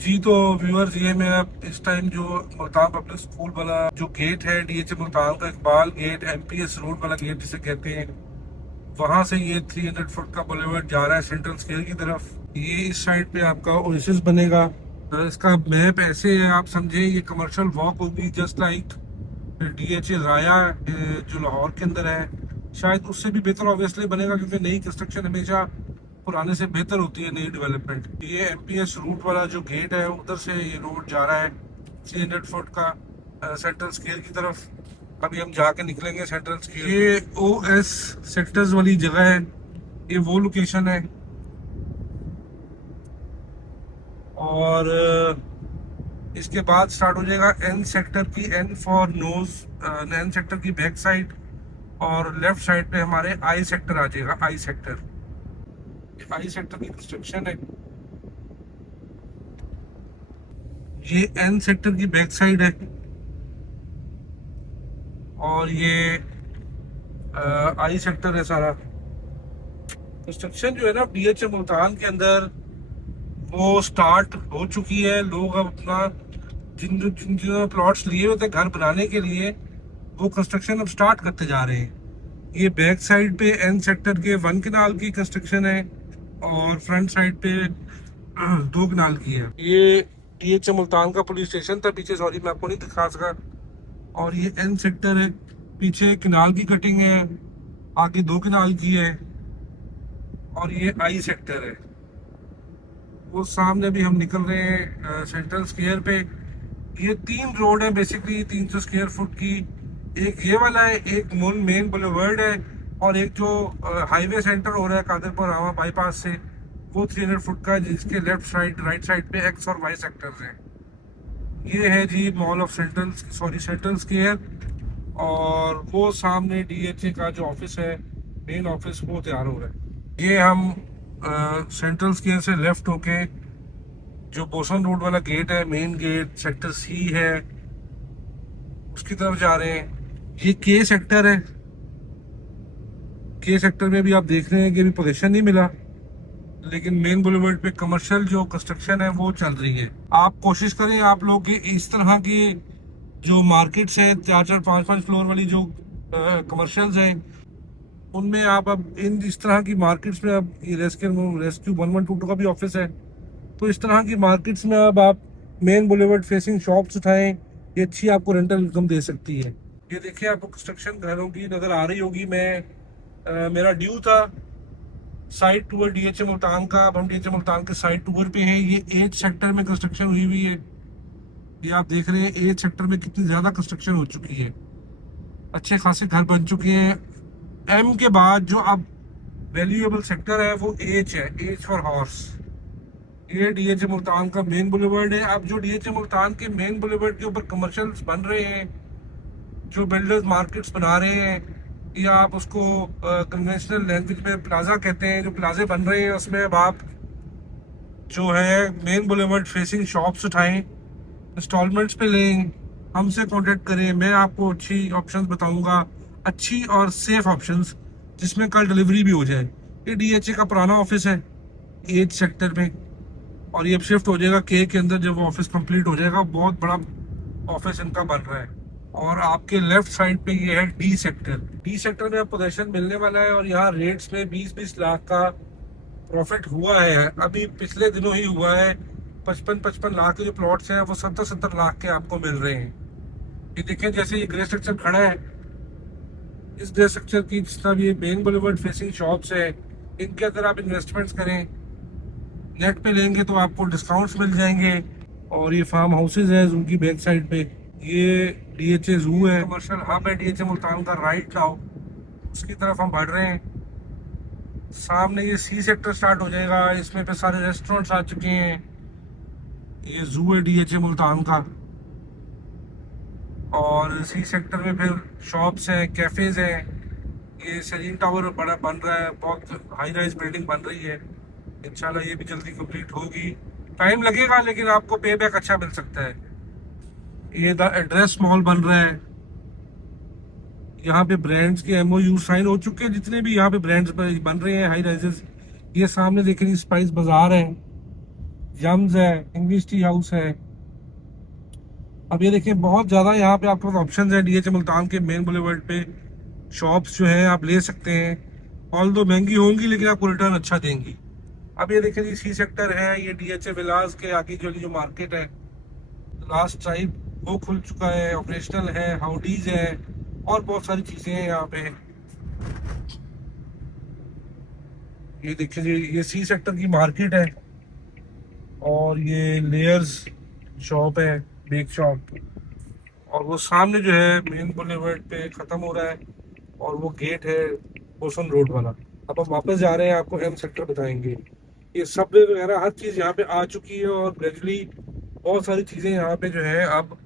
जी तो व्यूअर्स, ये मेरा इस टाइम जो मुल्तान पब्लिक स्कूल वाला जो गेट है, डीएचए मुल्तान का इकबाल गेट, एमपीएस रोड वाला गेट जिसे कहते हैं, वहां से ये 300 फुट का बुलेवर्ड जा रहा है सेंट्रल स्क्वायर की तरफ। ये इस साइड पे आपका ओएसिस बनेगा। तो इसका मैप ऐसे है, आप समझे ये कमर्शियल वॉक होगी जस्ट लाइक डीएचए राया जो लाहौर के अंदर है। शायद उससे भी बेहतर ऑब्वियसली बनेगा, क्योंकि नई कंस्ट्रक्शन हमेशा पुराने से बेहतर होती है, नई डेवलपमेंट। ये एमपीएस रूट वाला जो गेट है, उधर से ये रोड जा रहा है 300 फुट का सेंट्रल स्क्वायर की तरफ। अभी हम जाके निकलेंगे सेंट्रल स्क्वायर। ये ओएस सेक्टर्स वाली जगह है, ये वो लोकेशन है। और इसके बाद स्टार्ट हो जाएगा एन सेक्टर की, N for nose, N sector की बैक साइड। और लेफ्ट साइड पे हमारे आई सेक्टर आ जाएगा, आई सेक्टर। आई सेक्टर की कंस्ट्रक्शन है, ये एन सेक्टर की बैक साइड है। और ये आई सेक्टर है सारा। कंस्ट्रक्शन जो है ना डीएचए मुल्तान के अंदर, वो स्टार्ट हो चुकी है। लोग अब अपना जिन प्लॉट्स लिए होते हैं घर बनाने के लिए, वो कंस्ट्रक्शन अब स्टार्ट करते जा रहे हैं। ये बैक साइड पे एन सेक्टर के 1 कनाल की कंस्ट्रक्शन है, और फ्रंट साइड पे 2 कनाल की है। ये डीएचए मुल्तान का पुलिस स्टेशन था पीछे, सॉरी मैं आपको नहीं दिखा सका। और ये एन सेक्टर है, पीछे कनाल की कटिंग है, आगे 2 कनाल की है। और ये आई सेक्टर है, वो सामने भी हम निकल रहे हैं सेंट्रल स्क्वायर पे। ये 3 रोड है बेसिकली 300 स्क्वायर फुट की। एक ये वाला है, एक मेन बुलेवर्ड है, और एक जो हाईवे सेंटर हो रहा है कादरपुर रामा बाईपास से, वो 300 फुट का है, जिसके लेफ्ट साइड राइट साइड पे एक्स और वाई सेक्टर्स हैं। ये है जी मॉल ऑफ सेंट्रल स्क्वायर। और वो सामने डीएचए का जो ऑफिस है, मेन ऑफिस, वो तैयार हो रहा है। ये हम सेंट्रल स्क्वायर से लेफ्ट होके जो बोसन रोड वाला गेट है, मेन गेट सेक्टर सी है, उसकी तरफ जा रहे हैं। ये के सेक्टर है, के सेक्टर में भी आप देख रहे हैं कि अभी पोजीशन नहीं मिला, लेकिन मेन बुलेवर्ड पे कमर्शियल जो कंस्ट्रक्शन है वो चल रही है। आप कोशिश करें आप लोग कि इस तरह की जो मार्केट्स हैं 4-4 5-5 फ्लोर वाली जो कमर्शियल्स हैं, उनमें आप अब इन इस तरह की मार्केट्स में, अब ये रेस्क्यू 1122 का भी ऑफिस है, तो इस तरह की मार्केट्स में अब आप मेन बुलेवर्ड फेसिंग शॉप्स उठाएं, ये अच्छी आपको रेंटल इनकम दे सकती है। ये देखिए आपको कंस्ट्रक्शन घरों की नज़र आ रही होगी। मेरा ड्यू था साइड टूर डीएचए मुल्तान का, अब हम डीएचए मुल्तान के साइड टूर पे हैं। ये 8 सेक्टर में कंस्ट्रक्शन हुई है। ये आप देख रहे हैं 8 सेक्टर में कितनी ज़्यादा कंस्ट्रक्शन हो चुकी है, अच्छे खासे घर बन चुके हैं। एम के बाद जो अब वैल्यूएबल सेक्टर है वो एच है, एच फॉर हॉर्स। ये डीएचए मुल्तान का मेन बुलेवर्ड है। अब जो डीएचए मुल्तान के मेन बुलेवर्ड के ऊपर कमर्शियल्स बन रहे हैं, जो बिल्डर्स मार्केट्स बना रहे हैं, या आप उसको कन्वेंशनल लैंग्वेज में प्लाजा कहते हैं, जो प्लाजे बन रहे हैं, उसमें अब आप जो है मेन बुलेवर्ड फेसिंग शॉप्स उठाएं, इंस्टॉलमेंट्स पे लें, हमसे कांटेक्ट करें। मैं आपको अच्छी ऑप्शंस बताऊंगा, अच्छी और सेफ ऑप्शंस, जिसमें कल डिलीवरी भी हो जाए। ये डीएचए का पुराना ऑफिस है 8 सेक्टर में, और ये अब शिफ्ट हो जाएगा के अंदर जब वो ऑफिस कंप्लीट हो जाएगा। बहुत बड़ा ऑफिस इनका बन रहा है। और आपके लेफ्ट साइड पे ये है डी सेक्टर। डी सेक्टर में अब पोजीशन मिलने वाला है, और यहाँ रेट्स में 20-20 लाख का प्रॉफिट हुआ है। अभी पिछले दिनों ही हुआ है। 55-55 लाख के जो प्लॉट्स हैं वो 70-70 लाख के आपको मिल रहे हैं। ये देखें, जैसे ये ग्रे स्ट्रक्चर खड़ा है, इस ग्रे स्ट्रक्चर की जिस तरह ये मेन बुलेवर्ड फेसिंग शॉप्स है, इनके अंदर आप इन्वेस्टमेंट्स करें, नेट पे लेंगे तो आपको डिस्काउंट्स मिल जाएंगे। और ये फार्म हाउसेज है जू की बैक साइड पे। ये डीएचए जू है, कमर्शियल हब है डीएचए मुल्तान का। राइट नाउ उसकी तरफ हम बढ़ रहे हैं। सामने ये सी सेक्टर स्टार्ट हो जाएगा, इसमें पे सारे रेस्टोरेंट्स आ चुके हैं। ये जू है डीएचए मुल्तान का। और सी सेक्टर में फिर शॉप्स हैं, कैफेज हैं। ये सलीम टावर बड़ा बन रहा है, बहुत हाई राइज बिल्डिंग बन रही है। इंशाल्लाह ये भी जल्दी कंप्लीट होगी। टाइम लगेगा, लेकिन आपको पे बैक अच्छा मिल सकता है। ये द एड्रेस मॉल बन रहा है, यहाँ पे ब्रांड्स के एमओयू साइन हो चुके हैं, जितने भी यहाँ पे ब्रांड्स बन रहे हैं हाई राइजेस। ये सामने देख रही स्पाइस बाजार है, जम्स है, इंग्लिश टी हाउस है। अब ये देखिए बहुत ज़्यादा यहाँ पे आपके पास ऑप्शन है डीएच मुल्तान के मेन बुलेवर्ड पे। शॉप्स जो है आप ले सकते हैं, ऑल दो महंगी होंगी लेकिन आपको रिटर्न अच्छा देंगी। अब ये देखिए जी सी सेक्टर है, ये डीएचए विलास के आगे जो मार्केट है लास्ट टाइप वो खुल चुका है, ऑपरेशनल है, हाउडीज है और बहुत सारी चीज़ें हैं यहाँ पे। ये देखिए जी ये सी सेक्टर की मार्केट है और ये लेयर्स शॉप है, बेक शॉप। और वो सामने जो है मेन बुलेवर्ड पे ख़त्म हो रहा है और वो गेट है बोसन रोड वाला। अब हम वापस जा रहे हैं, आपको एम सेक्टर बताएंगे। ये सबवे वगैरह हर चीज़ यहाँ पे आ चुकी है और ग्रेजुअली बहुत सारी चीज़ें यहाँ पे जो है अब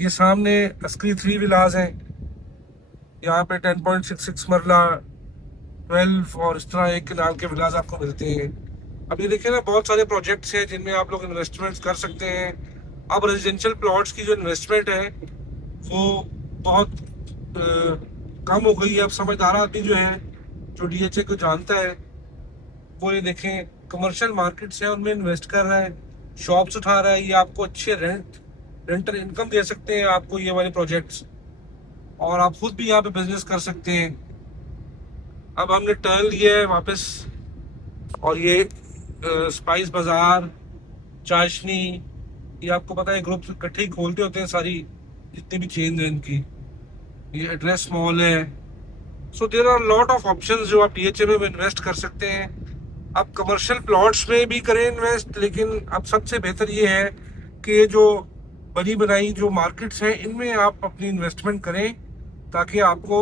ये सामने अस्करी 3 विलास हैं, यहाँ पे 10.66 मरला 12 और इस तरह एक नाम के विलास आपको मिलते हैं। अब ये देखिए ना बहुत सारे प्रोजेक्ट्स हैं जिनमें आप लोग इन्वेस्टमेंट्स कर सकते हैं। अब रेजिडेंशियल प्लॉट्स की जो इन्वेस्टमेंट है वो बहुत कम हो गई है। अब समझदार आदमी जो है जो डीएचए को जानता है वो ये देखें कमर्शियल मार्केट्स है उनमें इन्वेस्ट कर रहा है, शॉप्स उठा रहा है। ये आपको अच्छे रेंटल इनकम दे सकते हैं आपको ये वाले प्रोजेक्ट्स, और आप खुद भी यहाँ पे बिजनेस कर सकते हैं। अब हमने टर्न लिया है वापस और ये स्पाइस बाजार, चाशनी, ये आपको पता है ग्रुप इकट्ठे ही खोलते होते हैं सारी जितनी भी चेन है इनकी। ये एड्रेस मॉल है। So there are lot of options जो आप डीएचए में इन्वेस्ट कर सकते हैं। आप कमर्शियल प्लॉट्स में भी करें इन्वेस्ट, लेकिन अब सबसे बेहतर ये है कि जो बनी बनाई जो मार्केट्स हैं इनमें आप अपनी इन्वेस्टमेंट करें ताकि आपको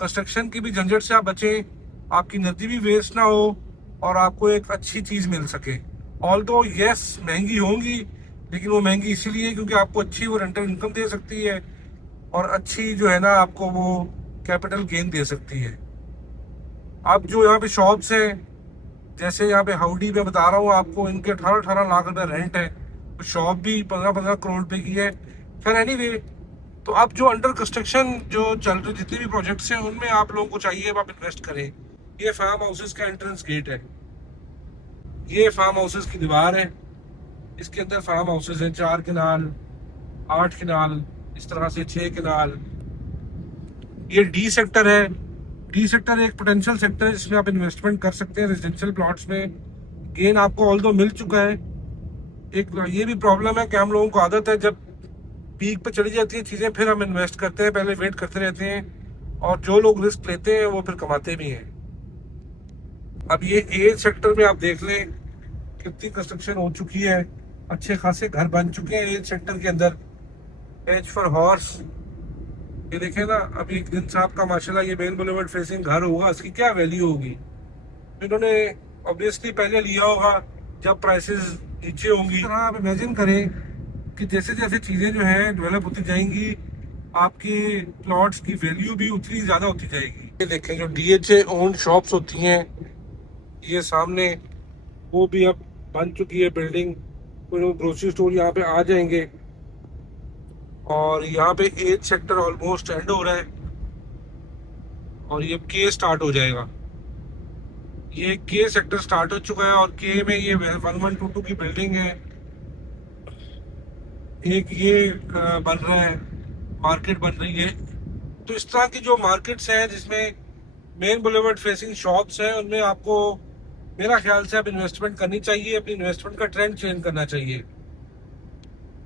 कंस्ट्रक्शन की भी झंझट से आप बचें, आपकी नकदी भी वेस्ट ना हो और आपको एक अच्छी चीज़ मिल सके। ऑल दो यस महंगी होंगी लेकिन वो महंगी इसीलिए क्योंकि आपको अच्छी वो रेंटल इनकम दे सकती है और अच्छी जो है ना आपको वो कैपिटल गेन दे सकती है। अब जो यहाँ पे शॉप्स हैं जैसे यहाँ पे हाउडी में बता रहा हूँ आपको, इनके 18-18 लाख रुपए रेंट है, तो शॉप भी 15-15 करोड़ रुपए की है। खैर एनीवे, तो अब जो अंडर कंस्ट्रक्शन जो चल रहे जितने भी प्रोजेक्ट्स हैं उनमें आप लोगों को चाहिए आप इन्वेस्ट करें। ये फार्म हाउसेस का एंट्रेंस गेट है, ये फार्म हाउसेस की दीवार है, इसके अंदर फार्म हाउसेस हैं 4 कनाल, 8 कनाल, इस तरह से 6 कनाल। ये डी सेक्टर है, डी सेक्टर एक पोटेंशियल सेक्टर है जिसमें आप इन्वेस्टमेंट कर सकते हैं रेजिडेंशियल प्लॉट्स में। गेन आपको ऑल दो मिल चुका है। एक ये भी प्रॉब्लम है कि हम लोगों को आदत है जब पीक पे चली जाती है चीज़ें फिर हम इन्वेस्ट करते हैं, पहले वेट करते रहते हैं और जो लोग रिस्क लेते हैं वो फिर कमाते भी हैं। अब ये एज सेक्टर में आप देख लें कितनी कंस्ट्रक्शन हो चुकी है, अच्छे खासे घर बन चुके हैं एज सेक्टर के अंदर। एज फॉर हॉर्स, ये देखें ना, अभी एक दिन साहब का माशाल्लाह ये मेन बुलेवर्ड फेसिंग घर होगा, इसकी क्या वैल्यू होगी। इन्होंने ऑब्वियसली पहले लिया होगा जब प्राइसेस नीचे होंगी। तरह आप इमेजिन करें कि जैसे जैसे चीज़ें जो हैं डेवलप होती जाएंगी आपकी प्लॉट्स की वैल्यू भी उतनी ज़्यादा होती जाएगी। ये देखें जो डीएचए ओन शॉप्स होती हैं ये सामने वो भी अब बन चुकी है बिल्डिंग, कोई ग्रोसरी स्टोर यहाँ पे आ जाएंगे और यहाँ पे एज सेक्टर ऑलमोस्ट एंड हो रहा है और ये के स्टार्ट हो जाएगा। ये के सेक्टर स्टार्ट हो चुका है और के में ये 1122 की बिल्डिंग है, एक ये बन रहा है, मार्केट बन रही है। तो इस तरह की जो मार्केट्स हैं जिसमें मेन बुलेवर्ड फेसिंग शॉप्स हैं उनमें आपको मेरा ख्याल से अब इन्वेस्टमेंट करनी चाहिए, अपनी इन्वेस्टमेंट का ट्रेंड चेंज करना चाहिए।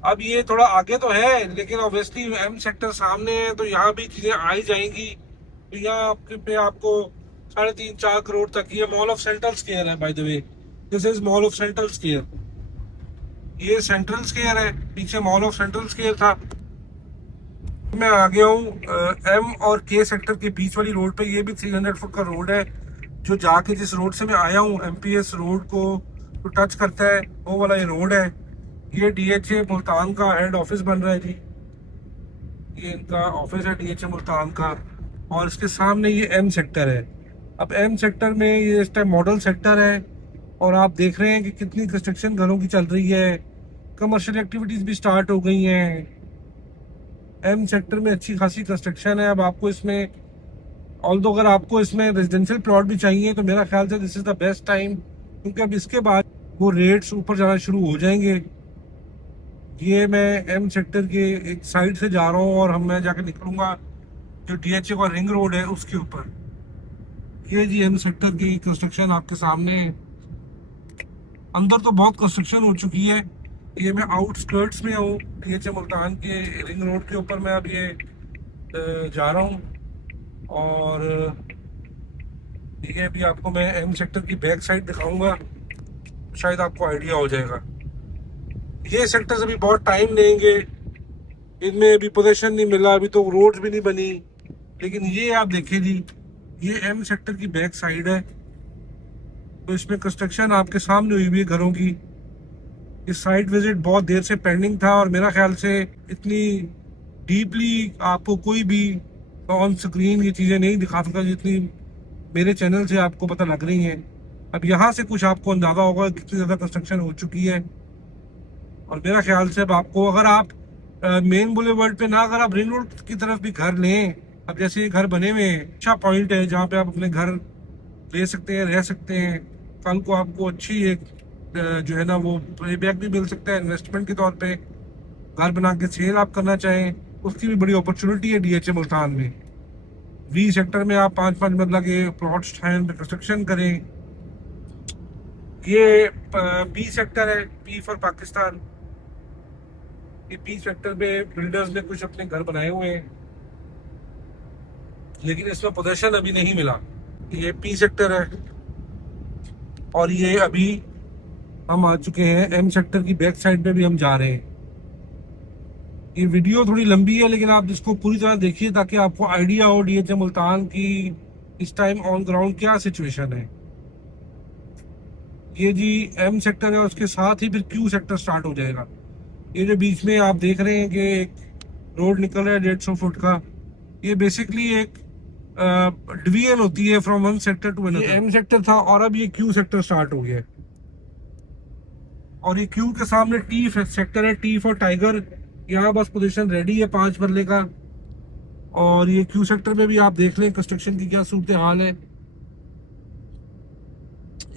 अब ये थोड़ा आगे तो है लेकिन ऑब्वियसली एम सेक्टर सामने है तो यहाँ भी चीज़ें आ ही जाएंगी। तो यहाँ आपके पे आपको 3.5-4 करोड़ तक, ये मॉल ऑफ सेंट्रल स्क्वायर है by the way, this is mall of central square, ये सेंट्रल स्क्वायर है, पीछे मॉल ऑफ सेंट्रल स्क्वायर था। मैं आ गया हूँ एम और के सेक्टर के बीच वाली रोड पे। ये भी 300 फुट का रोड है जो जाके जिस रोड से मैं आया हूँ एमपीएस रोड को तो टच करता है, वो वाला ये रोड है। ये डीएचए मुल्तान का हेड ऑफिस बन रहा है जी, ये इनका ऑफिस है डीएचए मुल्तान का और इसके सामने ये एम सेक्टर है। अब एम सेक्टर में ये इस टाइम मॉडल सेक्टर है और आप देख रहे हैं कि कितनी कंस्ट्रक्शन घरों की चल रही है, कमर्शियल एक्टिविटीज भी स्टार्ट हो गई हैं। एम सेक्टर में अच्छी खासी कंस्ट्रक्शन है। अब आपको इसमें ऑल्दो अगर आपको इसमें रेजिडेंशियल प्लॉट भी चाहिए तो मेरा ख्याल से this is the best time, क्योंकि अब इसके बाद वो रेट्स ऊपर जाना शुरू हो जाएंगे। ये मैं एम सेक्टर के एक साइड से जा रहा हूँ और मैं जाके निकलूंगा जो डीएचए का रिंग रोड है उसके ऊपर। ये जी एम सेक्टर की कंस्ट्रक्शन आपके सामने है। अंदर तो बहुत कंस्ट्रक्शन हो चुकी है। ये मैं आउटस्कर्ट्स में हूँ डीएचए मुल्तान के रिंग रोड के ऊपर। मैं अब ये जा रहा हूँ और ये भी आपको मैं एम सेक्टर की बैक साइड दिखाऊंगा, शायद आपको आइडिया हो जाएगा। ये सेक्टर्स अभी बहुत टाइम लेंगे, इनमें अभी पोजीशन नहीं मिला, अभी तो रोड्स भी नहीं बनी। लेकिन ये आप देखिए जी, ये एम सेक्टर की बैक साइड है, तो इसमें कंस्ट्रक्शन आपके सामने हुई हुई है घरों की। इस साइट विजिट बहुत देर से पेंडिंग था और मेरा ख्याल से इतनी डीपली आपको कोई भी ऑन स्क्रीन ये चीज़ें नहीं दिखा सकता जितनी मेरे चैनल से आपको पता लग रही हैं। अब यहाँ से कुछ आपको अंदाज़ा होगा कितनी ज़्यादा कंस्ट्रक्शन हो चुकी है। और मेरा ख्याल से अब आपको, अगर आप मेन बुलेवर्ड पे ना, अगर आप रिंग रोड की तरफ भी घर लें, अब जैसे ये घर बने हुए हैं, अच्छा पॉइंट है जहाँ पे आप अपने घर ले सकते हैं, रह सकते हैं। कल को आपको अच्छी एक जो है ना वो पेबैक भी मिल सकता है इन्वेस्टमेंट के तौर पे। घर बना के सेल आप करना चाहें, उसकी भी बड़ी अपॉर्चुनिटी है डीएचए मुल्तान में। वी सेक्टर में आप 5-5 मंजिला के प्लॉट्स उठाएं, उन पे कंस्ट्रक्शन करें। ये पी सेक्टर है, पी फॉर पाकिस्तान। ये पी सेक्टर पे बिल्डर्स ने कुछ अपने घर बनाए हुए हैं, लेकिन इसमें पोजीशन अभी नहीं मिला। ये पी सेक्टर है और ये अभी हम आ चुके हैं एम सेक्टर की बैक साइड पे भी हम जा रहे हैं। ये वीडियो थोड़ी लंबी है लेकिन आप इसको पूरी तरह देखिए ताकि आपको आइडिया हो डीएचए मुल्तान की इस टाइम ऑन ग्राउंड क्या सिचुएशन है। ये जी एम सेक्टर है, उसके साथ ही फिर क्यू सेक्टर स्टार्ट हो जाएगा। ये जो बीच में आप देख रहे हैं कि एक रोड निकल रहा है 150 फुट का, ये बेसिकली एक डिवीजन होती है from one sector to another. M sector था और अब ये क्यू सेक्टर स्टार्ट हो गया है। और ये क्यू के सामने टी सेक्टर है, टी फॉर टाइगर। यहाँ बस पोजीशन रेडी है 5 मरले का। और ये क्यू सेक्टर में भी आप देख लें कंस्ट्रक्शन की क्या सूरत हाल है।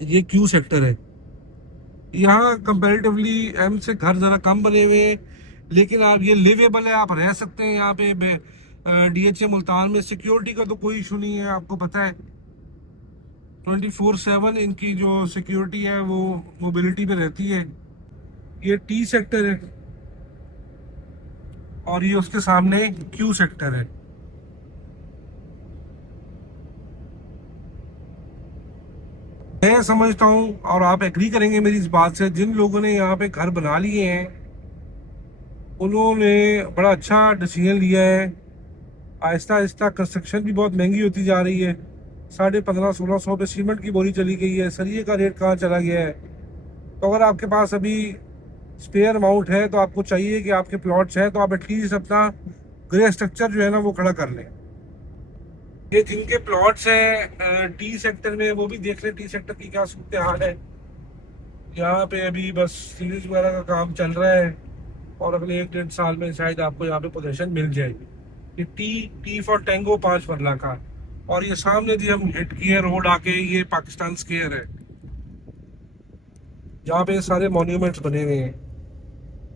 ये क्यू सेक्टर है। यहाँ कंपैरेटिवली एम से घर ज़रा कम बने हुए हैं, लेकिन आप ये लिवेबल है, आप रह सकते हैं यहाँ पे। डीएचए मुल्तान में सिक्योरिटी का तो कोई इशू नहीं है, आपको पता है 24/7 इनकी जो सिक्योरिटी है वो मोबिलिटी पे रहती है। ये टी सेक्टर है और ये उसके सामने क्यू सेक्टर है। मैं समझता हूँ और आप एग्री करेंगे मेरी इस बात से, जिन लोगों ने यहाँ पे घर बना लिए हैं उन्होंने बड़ा अच्छा डिसीजन लिया है। आहिस्ता आहिस्ता कंस्ट्रक्शन भी बहुत महंगी होती जा रही है। 1500-1600 पे सीमेंट की बोरी चली गई है, सरिये का रेट कहाँ चला गया है। तो अगर आपके पास अभी स्पेयर अमाउंट है तो आपको चाहिए कि आपके प्लॉट्स हैं तो आप एटलीस्ट अपना ग्रे स्ट्रक्चर जो है ना वो खड़ा कर लें। ये जिनके प्लॉट्स हैं टी सेक्टर में, वो भी देख लें टी सेक्टर की क्या सूरत हाल है। यहाँ पे अभी बस सीरीज वगैरह का काम चल रहा है और अगले 1-1.5 साल में शायद आपको यहाँ पे पोजीशन मिल जाएगी। ये टी टी फॉर टेंगो 5 मरला का। और ये सामने जी हम हिट किए रोड आके, ये पाकिस्तान स्क्वायर है जहाँ पे सारे मॉन्यूमेंट्स बने हुए हैं।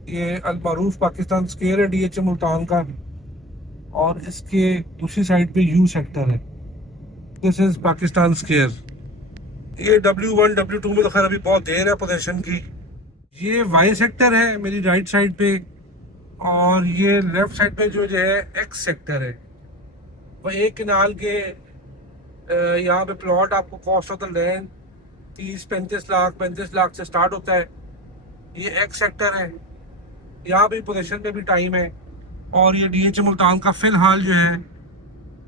ये अलमारूफ पाकिस्तान स्क्वायर है डीएचए मुल्तान का, और इसके दूसरी साइड पे यू सेक्टर है। This is Pakistan square. ये W1 W2 में तो खैर अभी बहुत देर है पोजीशन की। ये वाई सेक्टर है मेरी राइट साइड पे, और ये लेफ्ट साइड पे जो है एक्स सेक्टर है। वह एक किनाल के यहाँ पे प्लॉट आपको cost of the land 30-35 lakh 35 lakh से स्टार्ट होता है। ये एक्स सेक्टर है, यहाँ पे पोजीशन पे भी टाइम है। और ये डीएचए मुल्तान का फिलहाल जो है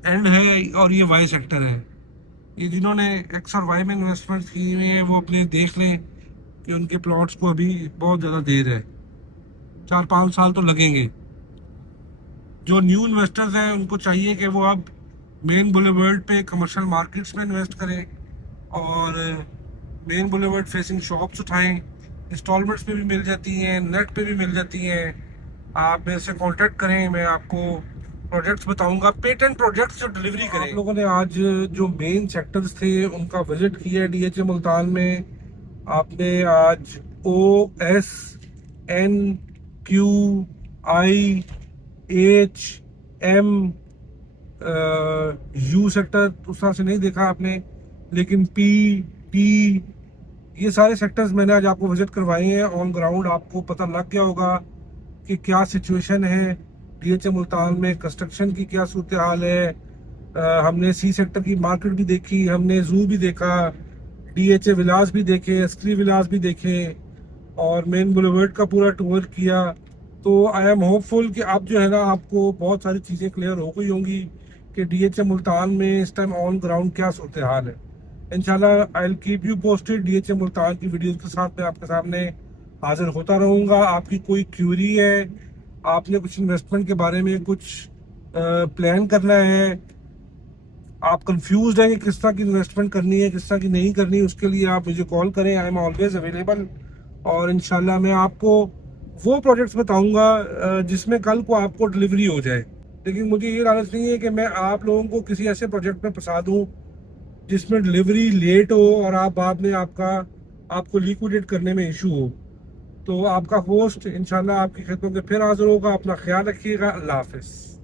एंड है, और ये वाई सेक्टर है। ये जिन्होंने एक्स और वाई में इन्वेस्टमेंट की हुई है वो अपने देख लें कि उनके प्लॉट्स को अभी बहुत ज़्यादा देर है, 4-5 साल तो लगेंगे। जो न्यू इन्वेस्टर्स हैं उनको चाहिए कि वो अब मेन बुलेवर्ड पे कमर्शियल मार्केट्स में इन्वेस्ट करें और मेन बुलेवर्ड फेसिंग शॉप्स उठाएं। इंस्टॉलमेंट्स पे भी मिल जाती हैं, नेट पे भी मिल जाती हैं। आप मेरे से कांटेक्ट करें, मैं आपको प्रोजेक्ट्स बताऊंगा, पेटेंट प्रोजेक्ट्स जो डिलीवरी करें। आप लोगों ने आज जो मेन सेक्टर्स थे उनका विजिट किया है डीएचए मुल्तान में। आपने आज OSNQIH यू सेक्टर उस तरह से नहीं देखा आपने, लेकिन PT ये सारे सेक्टर्स मैंने आज आपको विजिट करवाए हैं ऑन ग्राउंड। आपको पता लग गया होगा कि क्या सिचुएशन है DHA मुल्तान में, कंस्ट्रक्शन की क्या सूरत हाल है। हमने C सेक्टर की मार्केट भी देखी, हमने जू भी देखा, DHA विलास भी देखे, एस्क्री विलास भी देखे, और मेन बुलेवर्ड का पूरा टूर किया। तो आई एम होपफुल कि अब जो है ना आपको बहुत सारी चीज़ें क्लियर हो गई होंगी कि DHA मुल्तान में इस टाइम ऑन ग्राउंड क्या सूरत हाल है। इंशाल्लाह I will keep you posted, DHA Multan की वीडियोस के साथ मैं आपके सामने हाजिर होता रहूँगा। आपकी कोई क्यूरी है, आपने कुछ इन्वेस्टमेंट के बारे में कुछ प्लान करना है, आप कंफ्यूज हैं कि किस तरह की इन्वेस्टमेंट करनी है किस तरह की नहीं करनी, उसके लिए आप मुझे कॉल करें, आई एम ऑलवेज अवेलेबल। और इंशाल्लाह मैं आपको वो प्रोजेक्ट्स बताऊंगा जिसमें कल को आपको डिलीवरी हो जाए। लेकिन मुझे ये लालच नहीं है कि मैं आप लोगों को किसी ऐसे प्रोजेक्ट में फंसा दूं जिसमें डिलीवरी लेट हो और आप बाद में आपको लिक्विडेट करने में इशू हो। तो आपका होस्ट इंशाल्लाह आपकी खिदमत में फिर हाजिर होगा। अपना ख्याल रखिएगा। अल्लाह हाफिज़।